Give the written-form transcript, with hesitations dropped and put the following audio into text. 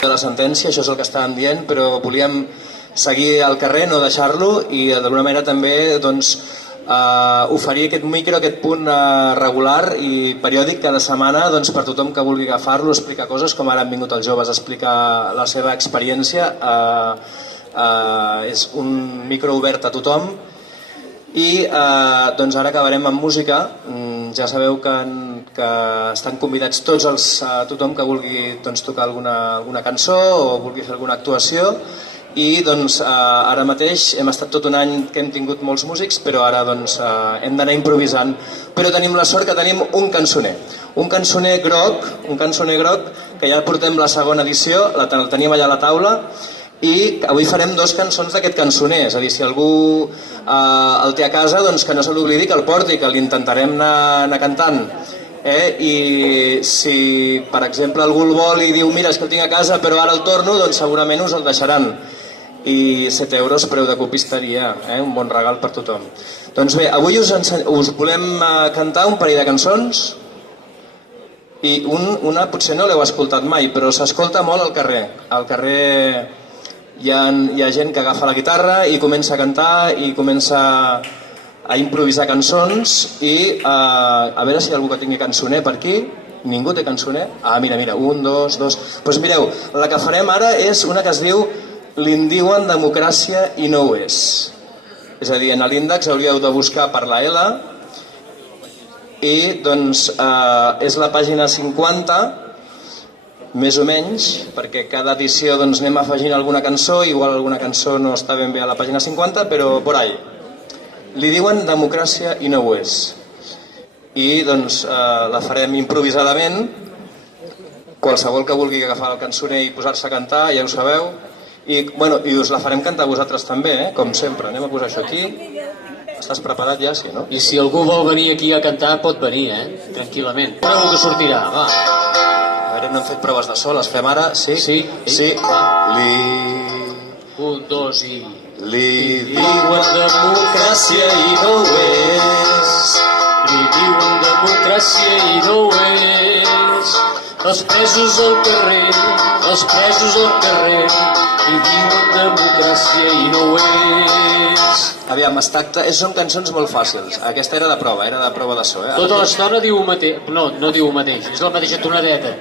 de la sentència, això és el que estàvem dient, però volíem seguir al carrer, no deixar-lo, i d'alguna manera també doncs, oferir aquest micro, aquest punt regular i periòdic cada setmana doncs, per tothom que vulgui agafar-lo, explicar coses, com ara han vingut els joves a explicar la seva experiència. És un micro obert a tothom. I doncs ara acabarem amb música. Ja sabeu que estan convidats tothom que vulgui doncs, tocar alguna cançó o vulgui fer alguna actuació. I doncs ara mateix hem estat tot un any que hem tingut molts músics, però ara doncs hem d'anar improvisant. Però tenim la sort que tenim un cançoner groc que ja portem la segona edició, el tenim allà a la taula, i avui farem 2 cançons d'aquest cançoner. És a dir, si algú el té a casa, doncs que no se l'oblidi, que el porti, que l'intentarem anar cantant. I si per exemple algú el vol i diu mira, és que el tinc a casa però ara el torno, doncs segurament us el deixaran. I 7 euros preu de copisteria, un bon regal per tothom. Doncs bé, avui us volem cantar un parell de cançons, i una potser no l'heu escoltat mai, però s'escolta molt al carrer. Al carrer hi ha gent que agafa la guitarra i comença a cantar i comença a improvisar cançons. I a veure si hi ha algú que tingui cançoner per aquí. Ningú té cançoner? Mira, 1, 2... Doncs mireu, la que farem ara és una que es diu Li'n diuen democràcia i no ho és. És a dir, en l'índex hauríeu de buscar per la L, i doncs és la pàgina 50, més o menys, perquè cada edició doncs, anem afegint alguna cançó, igual alguna cançó no està ben bé a la pàgina 50, però por ahí. Li diuen democràcia i no ho és. I doncs la farem improvisadament. Qualsevol que vulgui agafar el cançoner i posar-se a cantar, ja ho sabeu. I us la farem cantar a vosaltres també, com sempre. Anem a posar això aquí. Estàs preparat ja, sí, no? I si algú vol venir aquí a cantar, pot venir, tranquil·lament. Prou que sortirà, va. A veure, no hem fet proves de so, les fem ara, sí? Sí. Un, dos i... Li diuen democràcia i no ho és. Li diuen democràcia i no ho és. Els presos al carrer, li diuen democràcia i no ho és. Aviam, són cançons molt fàcils. Aquesta era de prova de so. Tota l'estona diu el mateix. No diu el mateix, és la mateixa tonadeta.